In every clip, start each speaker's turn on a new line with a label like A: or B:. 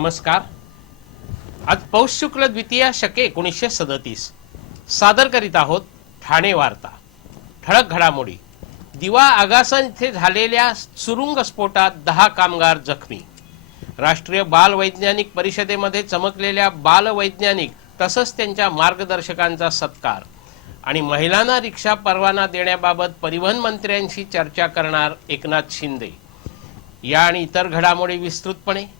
A: नमस्कार. आज पौष शुक्ल द्वितीया शके एकोणीसशे सदतीस. सादर करीत आहोत ठाणे वार्ता. ठळक घडामोडी. दिवा आगासन इथे झालेल्या सुरुंग स्फोटात दहा कामगार जखमी. राष्ट्रीय बाल वैज्ञानिक परिषदेमध्ये चमकलेल्या बाल वैज्ञानिक तसंच त्यांच्या मार्गदर्शकांचा सत्कार आणि महिलांना रिक्षा परवाना देण्याबाबत परिवहन मंत्र्यांशी चर्चा करणार एकनाथ शिंदे. या आणि इतर घडामोडी विस्तृतपणे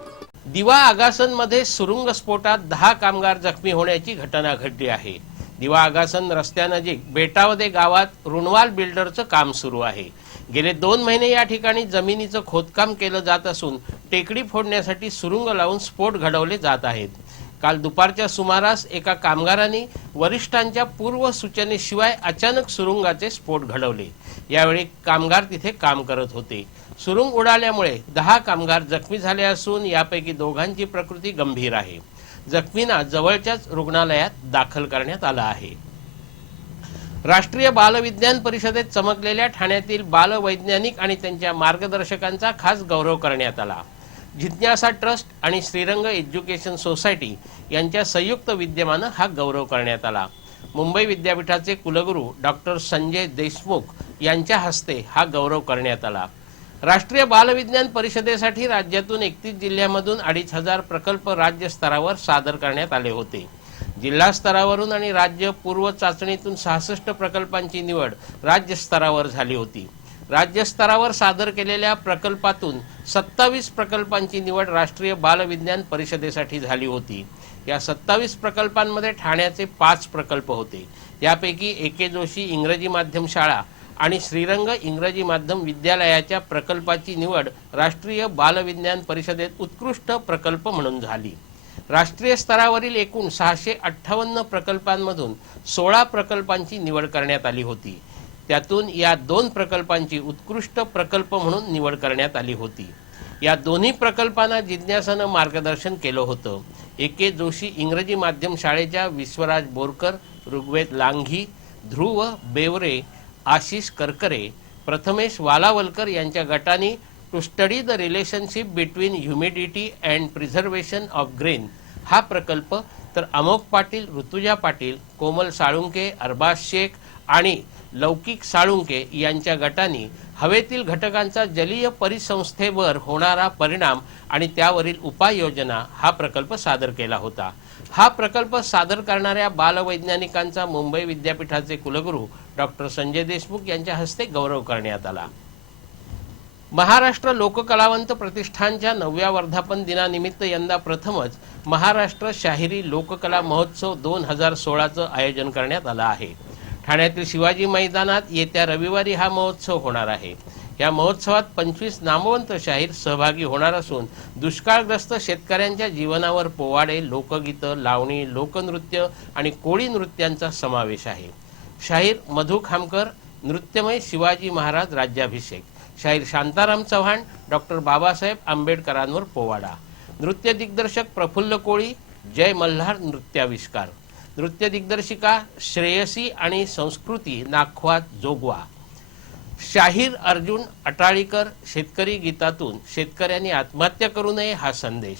A: दिवा आगासनमध्ये सुरुंग स्फोटात दहा कामगार जखमी होण्याची घटना घडली आहे. दिवा आगासन रस्त्यानजीक बेटावदे गावात रुणवाल बिल्डरचं काम सुरू आहे. गेले दोन महिने या ठिकाणी जमिनीचं खोदकाम केलं जात असून टेकडी फोडण्यासाठी सुरुंग लावून स्फोट घडवले जात आहेत. काल दुपारच्या सुमारास एका कामगारांनी वरिष्ठांच्या पूर्व सूचनेशिवाय अचानक सुरुंगाचे स्फोट घडवले. यावेळी कामगार तिथे काम करत होते. सुरुंग उडाल्यामुळे दहा कामगार जखमी झाले असून यापैकी दोघांची प्रकृती गंभीर आहे. जखमींना जवळच्याच रुग्णालयात दाखल करण्यात आलं आहे. राष्ट्रीय बालविज्ञान परिषदेत चमकलेल्या ठाण्यातील बालवैज्ञानिक आणि त्यांच्या मार्गदर्शकांचा खास गौरव करण्यात आला. जिज्ञासा ट्रस्ट आणि श्रीरंग एज्युकेशन सोसायटी यांच्या संयुक्त विद्यमानं हा गौरव करण्यात आला. मुंबई विद्यापीठाचे कुलगुरू डॉक्टर संजय देशमुख यांच्या हस्ते हा गौरव करण्यात आला. राष्ट्रीय बालविज्ञान परिषदेसाठी राज्यातून एकतीस जिल्ह्यामधून अडीच हजार प्रकल्प राज्य स्तरावर सादर करण्यात आले होते. जिल्हा स्तरावरून आणि राज्य पूर्व चाचणीतून सहासष्ट प्रकल्पांची निवड राज्य स्तरावर झाली होती. राज्य स्तरावर सादर केलेल्या प्रकल्पातून सत्तावीस प्रकल्पांची निवड राष्ट्रीय बालविज्ञान परिषदेसाठी झाली होती. या सत्तावीस प्रकल्पांमध्ये ठाण्याचे पाच प्रकल्प होते. यापैकी ए के जोशी इंग्रजी माध्यम शाळा आणि श्रीरंग इंग्रजी माध्यम विद्यालयाच्या प्रकल्पाची निवड राष्ट्रीय बालविज्ञान परिषदेत उत्कृष्ट प्रकल्प म्हणून झाली. राष्ट्रीय स्तरावरील एकूण सहाशे अठ्ठावन्न प्रकल्पांमधून सोळा प्रकल्पांची निवड करण्यात आली होती. त्यातून या दोन प्रकल्पांची उत्कृष्ट प्रकल्प म्हणून निवड करण्यात आली होती. या दोन्ही प्रकल्पांना जिज्ञासानं मार्गदर्शन केलं होतं. ए के जोशी इंग्रजी माध्यम शाळेच्या विश्वराज बोरकर ऋग्वेद लांघी ध्रुव बेवरे आशिष करकरे प्रथमेश वालावलकर यांच्या गटाने to study the relationship between humidity and preservation of grain हा प्रकल्प तर अमोक पाटील ऋतुजा पाटील कोमल साळुंके अरबाज शेख आणि लौकिक साळुंके यांच्या गटाने हवेतील घटकांचा जलीय परिसंस्थेवर होणारा परिणाम आणि त्यावरील उपाययोजना हा प्रकल्प सादर केला होता. हा प्रकल्प सादर करणाऱ्या बालवैज्ञानिकांचा मुंबई विद्यापीठाचे कुलगुरू डॉक्टर संजय देशमुख यांच्या हस्ते गौरव करण्यात आला. महाराष्ट्र लोककलावंत प्रतिष्ठानच्या नवव्या वर्धापन दिनानिमित्त यंदा प्रथमच महाराष्ट्र शाहिरी लोककला महोत्सव दोन हजार सोळाचं आयोजन करण्यात आलं आहे. ठाण्यातील शिवाजी मैदानात येत्या रविवारी हा महोत्सव होणार आहे. या महोत्सवात पंचवीस नामवंत शाहीर सहभागी होणार असून दुष्काळग्रस्त शेतकऱ्यांच्या जीवनावर पोवाडे लोकगीतं लावणी लोकनृत्य आणि कोळी नृत्यांचा समावेश आहे. शाहीर मधु खामकर नृत्यमय शिवाजी महाराज राज्याभिषेक. शाहीर शांताराम चव्हाण डॉक्टर बाबासाहेब आंबेडकरांवर पोवाडा. नृत्य दिग्दर्शक प्रफुल्ल कोळी जय मल्हार नृत्याविष्कार. नृत्य दिग्दर्शिका श्रेयसी आणि संस्कृती नाखवात जोगवा. शाहीर अर्जुन अटाळीकर शेतकरी गीतातून शेतकऱ्यांनी आत्महत्या करू नये हा संदेश.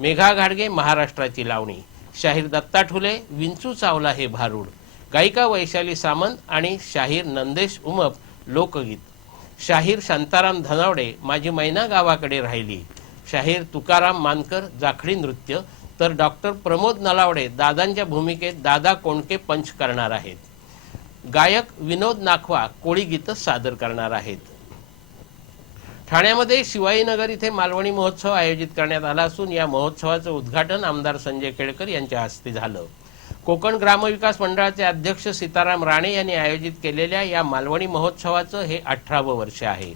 A: मेघा घाडगे महाराष्ट्राची लावणी. शाहीर दत्ता ठुले विंचू चावला हे भारूड. गायिका वैशाली सामंत आणि शाहीर नंदेश उमप लोकगीत. शाहीर शांताराम धनावडे माझी मैना गावाकडे राहिली. शाहीर तुकाराम मानकर जाखडी नृत्य. तर डॉक्टर प्रमोद नलावडे दादांच्या भूमिकेत दादा कोणके पंच करणार आहेत. गायक विनोद नाखवा कोळी गीतं सादर करणार आहेत. ठाण्यामध्ये शिवाईनगर इथे मालवणी महोत्सव आयोजित करण्यात आला असून या महोत्सवाचं उद्घाटन आमदार संजय केळकर यांच्या हस्ते झालं. कोकण ग्रामविकास मंडळाचे अध्यक्ष सीताराम राणे यांनी आयोजित केलेल्या या मालवणी महोत्सवाचं हे अठरावं वर्ष आहे.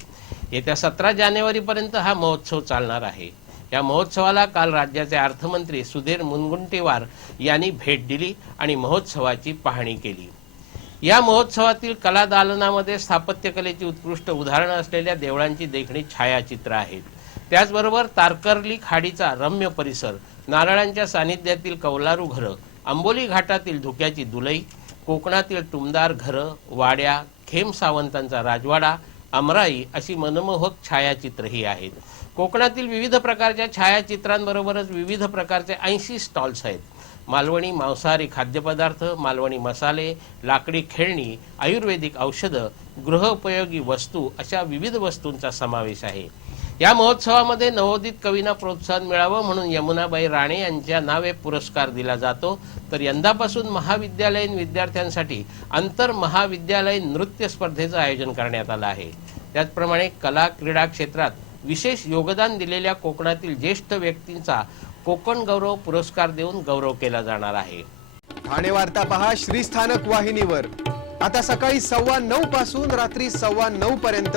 A: येत्या सतरा जानेवारीपर्यंत हा महोत्सव चालणार आहे. या महोत्सवाला काल राज्याचे अर्थमंत्री सुधीर मुनगुंटीवार यांनी भेट दिली आणि महोत्सवाची पाहणी केली. या महोत्सवातील कला दालनामध्ये स्थापत्यकलेची उत्कृष्ट उदाहरणं असलेल्या देवळांची देखणी छायाचित्र आहेत. त्याचबरोबर तारकर्ली खाडीचा रम्य परिसर नारळांच्या सानिध्यातील कौलारू घरं आंबोली घाटातील धुक्याची दुलई कोकणातील टुमदार घरं वाड्या खेम सावंतांचा राजवाडा अमराई अशी मनमोहक छायाचित्रही आहेत. कोकणातील विविध प्रकारच्या छायाचित्रांबरोबरच विविध प्रकारचे ऐंशी स्टॉल्स आहेत. मालवणी मांसाहारी खाद्यपदार्थ मालवणी मसाले लाकडी खेळणी आयुर्वेदिक औषधं गृहोपयोगी वस्तू अशा विविध वस्तूंचा समावेश आहे. या महोत्सवामध्ये नवोदित कवींना प्रोत्साहन मिळावं म्हणून यमुनाबाई राणे यांच्या नावे पुरस्कार दिला जातो. तर यंदापासून महाविद्यालयीन विद्यार्थ्यांसाठी आंतर महाविद्यालयीन नृत्य स्पर्धेचं आयोजन करण्यात आलं आहे. त्याचप्रमाणे कला क्रीडा क्षेत्रात विशेष योगदान दिलेल्या कोकणातील ज्येष्ठ व्यक्तींचा कोकण गौरव पुरस्कार देऊन गौरव केला जाणार आहे.
B: ठाणे वार्ता पहा श्रीस्थानक वाहिनीवर. आता सकाळी सव्वा नऊ पासून रात्री सव्वा नऊ पर्यंत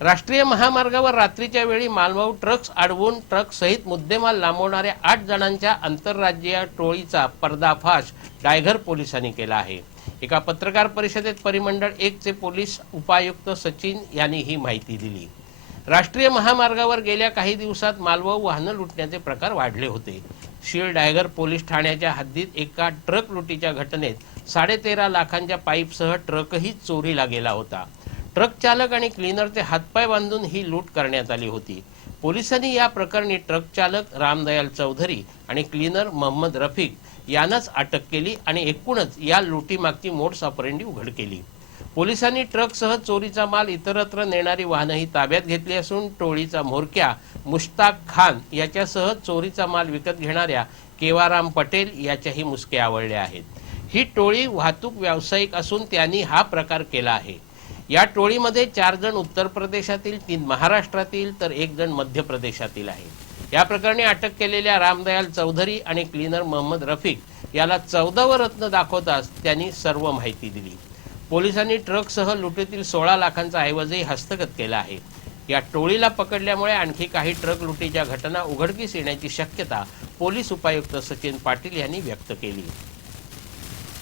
A: राष्ट्रीय महामार्गावर रात्रीच्या वेळी मालवाहू ट्रक्स अडवून ट्रक सहित मुद्देमाल लांबवणाऱ्या आठ जणांच्या आंतरराज्यीय टोळीचा पर्दाफाश डायघर पोलिसांनी केला आहे. एका पत्रकार परिषदेत परिमंडळ एकचे पोलीस उपायुक्त सचिन यांनी ही माहिती दिली. राष्ट्रीय महामार्गावर गेल्या काही दिवसात मालवाहू वाहनं लुटण्याचे प्रकार वाढले होते. शीळ डायगर पोलीस ठाण्याच्या हद्दीत एका ट्रक लुटीच्या घटनेत साडेतेरा लाखांच्या पाईपसह ट्रकही चोरीला गेला होता. ट्रक चालक आणि क्लीनरचे हातपाय बांधून ही लूट करण्यात आली होती. पोलिसांनी या प्रकरणी ट्रक चालक रामदयाल चौधरी आणि क्लीनर मोहम्मद रफिक यांनाच अटक केली आणि एकूणच या लुटीमागची मोड सापरेंडी उघड केली. पोलिसांनी ट्रकसह चोरीचा माल इतरत्र नेणारी वाहनंही ताब्यात घेतली असून टोळीचा म्होरक्या मुश्ताक खान याच्यासह चोरीचा माल विकत घेणाऱ्या केवाराम पटेल याच्याही मुसके आवडले आहेत. ही टोळी वाहतूक व्यावसायिक असून त्यांनी हा प्रकार केला आहे. या टोळीमध्ये चार जण उत्तर प्रदेशातील तीन महाराष्ट्रातील तर एक जण मध्य प्रदेशातील आहे. या प्रकरणी अटक केलेल्या रामदयाल चौधरी आणि क्लीनर मोहम्मद रफिक याला चौदावं रत्न दाखवताच त्यांनी सर्व माहिती दिली. पोलिसांनी ट्रकसह लुटीतील सोळा लाखांचा ऐवजही हस्तगत केला आहे. या टोळीला पकडल्यामुळे आणखी काही ट्रक लुटीच्या घटना उघडकीस येण्याची शक्यता पोलीस उपायुक्त सचिन पाटील यांनी व्यक्त केली.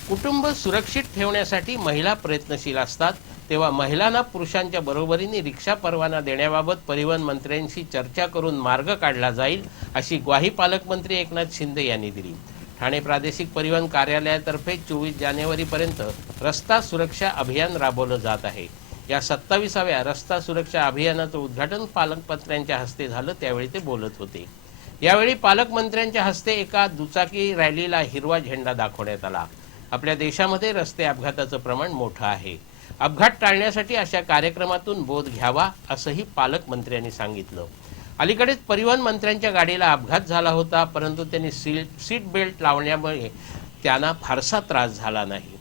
A: कुटुंब सुरक्षित ठेवण्यासाठी महिला प्रयत्नशील असतात तेव्हा महिलांना पुरुषांच्या बरोबरीने रिक्षा परवाना देण्याबाबत परिवहन मंत्र्यांशी चर्चा करून मार्ग काढला जाईल अशी ग्वाही पालकमंत्री एकनाथ शिंदे यांनी दिली. ठाणे प्रादेशिक परिवहन कार्यालयातर्फे चोवीस जानेवारीपर्यंत रस्ता सुरक्षा अभियान राबवलं जात आहे. या सत्ताविसाव्या रस्ता सुरक्षा अभियानाचं उद्घाटन पालकमंत्र्यांच्या हस्ते झालं त्यावेळी ते बोलत होते. यावेळी पालकमंत्र्यांच्या हस्ते एका दुचाकी रॅलीला हिरवा झेंडा दाखवण्यात आला. आपल्या देशामध्ये रस्ते अपघाताचं प्रमाण मोठं आहे. अपघात टाळण्यासाठी अशा कार्यक्रमातून बोध घ्यावा असंही पालकमंत्र्यांनी सांगितलं. अलीकडेच परिवहन मंत्र्यांच्या गाडीला अपघात झाला होता परंतु त्यांनी सीट सीट बेल्ट लावण्यामुळे त्यांना फारसा त्रास झाला नाही.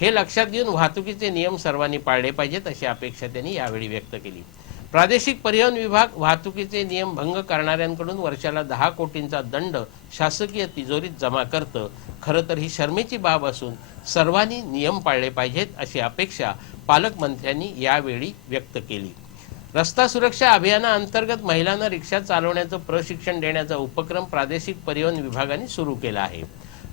A: हे लक्षात घेऊन वाहतुकीचे नियम सर्वांनी पाळले पाहिजेत अशी अपेक्षा त्यांनी यावेळी व्यक्त केली. प्रादेशिक परिवहन विभाग वाहतुकीचे नियम भंग करणाऱ्यांकडून वर्षाला दहा कोटींचा दंड शासकीय तिजोरीत जमा करतं. खरं तर ही शर्मेची बाब असून सर्वांनी नियम पाळले पाहिजेत अशी अपेक्षा पालकमंत्र्यांनी यावेळी व्यक्त केली. रस्ता सुरक्षा अभियानाअंतर्गत महिलांना रिक्षा चालवण्याचं प्रशिक्षण देण्याचा उपक्रम प्रादेशिक परिवहन विभागाने सुरू केला आहे.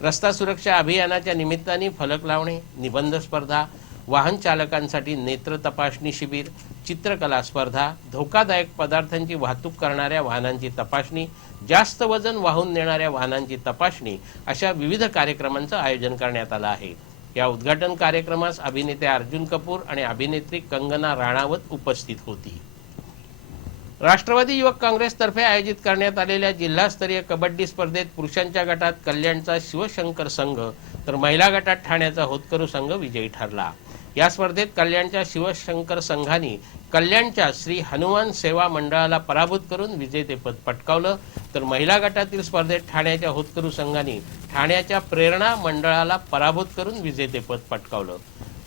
A: रस्ता सुरक्षा अभियानाच्या निमित्ताने फलक लावणे निबंध स्पर्धा वाहन चालकांसाठी नेत्र तपासणी शिबिर चित्रकला स्पर्धा धोकादायक पदार्थांची वाहतूक करणाऱ्या वाहनांची तपासणी जास्त वजन वाहून नेणाऱ्या वाहनांची तपासणी अशा विविध कार्यक्रमांचं आयोजन करण्यात आलं आहे. या उद्घाटन कार्यक्रमास अभिनेते अर्जुन कपूर आणि अभिनेत्री कंगना राणावत उपस्थित होती. राष्ट्रवादी युवक काँग्रेसतर्फे आयोजित करण्यात आलेल्या जिल्हास्तरीय कबड्डी स्पर्धेत पुरुषांच्या गटात कल्याणचा शिवशंकर संघ तर महिला गटात ठाण्याचा होतकरू संघ विजयी ठरला. या स्पर्धेत कल्याणच्या शिवशंकर संघाने कल्याणच्या श्री हनुमान सेवा मंडळाला पराभूत करून विजेतेपद पटकावलं. तर महिला गटातील स्पर्धेत ठाण्याच्या होतकरू संघाने ठाण्याच्या प्रेरणा मंडळाला पराभूत करून विजेतेपद पटकावलं.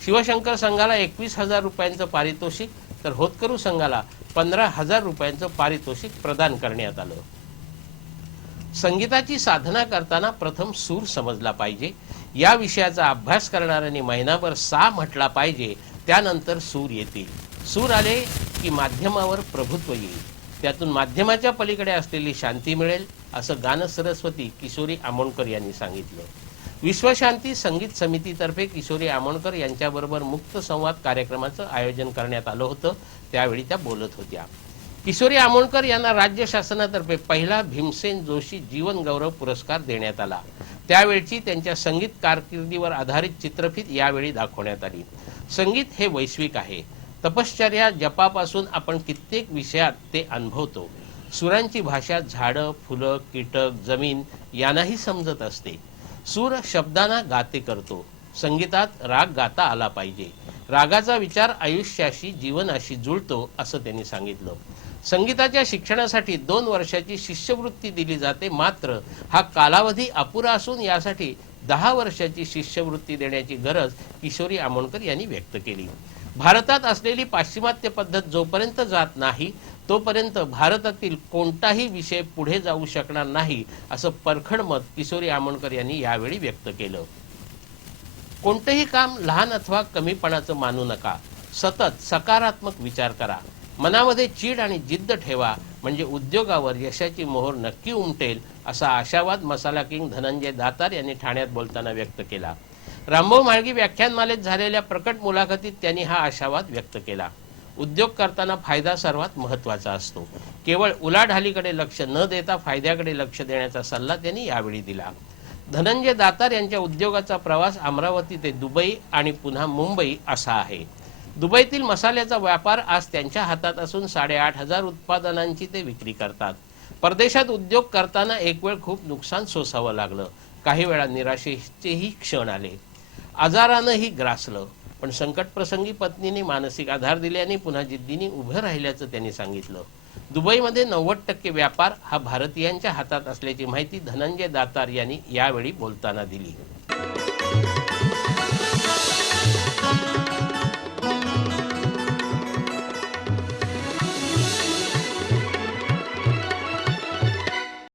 A: शिवशंकर संघाला एकवीस हजार रुपयांचं पारितोषिक तर होतकरू संघाला पंधरा हजार रुपयांचं पारितोषिक प्रदान करण्यात आलं. संगीताची साधना करताना प्रथम सूर समजला पाहिजे. या विषयाचा अभ्यास करणाऱ्यांनी महिनाभर सा म्हटला पाहिजे त्यानंतर सूर येतील. सूर आले की माध्यमावर प्रभुत्व येईल. त्यातून माध्यमाच्या पलीकडे असलेली शांती मिळेल असं गान सरस्वती किशोरी आमोणकर यांनी सांगितलं. विश्वशांती संगीत समितीतर्फे किशोरी आमोणकर यांच्याबरोबर मुक्त संवाद कार्यक्रमाचं आयोजन करण्यात आलं होतं त्यावेळी त्या बोलत होत्या. किशोरी आमोणकर यांना राज्य शासनातर्फे पहिला भीमसेन जोशी जीवन गौरव पुरस्कार देण्यात आला. त्यावेळची त्यांच्या संगीत कारकिर्दीवर आधारित चित्रफित यावेळी दाखवण्यात आली. संगीत हे वैश्विक आहे. तपश्चर्या जपापासून आपण कित्येक विषयात ते अनुभवतो. सुरांची भाषा झाडं फुलं कीटक जमीन यांनाही समजत असते. सूर शब्दांना गाते करतो. संगीतात राग गाता आला पाहिजे. रागाचा विचार आयुष्याशी जीवनाशी जुळतो असं त्यांनी सांगितलं. संगीताच्या शिक्षणासाठी दोन वर्षाची शिष्यवृत्ती दिली जाते. मात्र हा कालावधी अपुरा असून यासाठी दहा वर्षाची शिष्यवृत्ती देण्याची गरज किशोरी आमोणकर यांनी व्यक्त केली. भारतात असलेली पाश्चिमात्य पद्धत जोपर्यंत जात नाही तोपर्यंत भारतातील कोणताही विषय पुढे जाऊ शकणार नाही असं परखड मत किशोरी आमोणकर यांनी यावेळी व्यक्त केलं. कोणतंही काम लहान अथवा कमीपणाचं मानू नका. सतत सकारात्मक विचार करा. मनामध्ये चीड आणि जिद्द ठेवा म्हणजे उद्योगावर यशाची मोहर नक्की उमटेल असा आशावाद मसाला किंग धनंजय दातार यांनी ठाण्यात बोलताना व्यक्त केला. रामभाऊ म्हाळगी व्याख्यानमालेत झालेल्या प्रकट मुलाखतीत त्यांनी हा आशावाद व्यक्त केला. उद्योग करताना फायदा सर्वात महत्त्वाचा असतो. केवळ उलाढालीकडे लक्ष न देता फायद्याकडे लक्ष देण्याचा सल्ला त्यांनी यावेळी दिला. धनंजय दातार यांच्या उद्योगाचा प्रवास अमरावती ते दुबई आणि पुन्हा मुंबई असा आहे. दुबईतील मसाल्याचा व्यापार आज त्यांच्या हातात असून साडेआठ हजार उत्पादनांची ते विक्री करतात. परदेशात उद्योग करताना एक वेळ खूप नुकसान सोसावं लागलं. काही वेळा निराशेचेही क्षण आले. आजारानंही ग्रासलं. पण संकट प्रसंगी पत्नीने मानसिक आधार दिल्याने पुन्हा जिद्दीने उभं राहिल्याचं त्यांनी सांगितलं. दुबईमध्ये नव्वद टक्के व्यापार हा भारतीयांच्या हातात असल्याची माहिती धनंजय दातार यांनी यावेळी बोलताना दिली.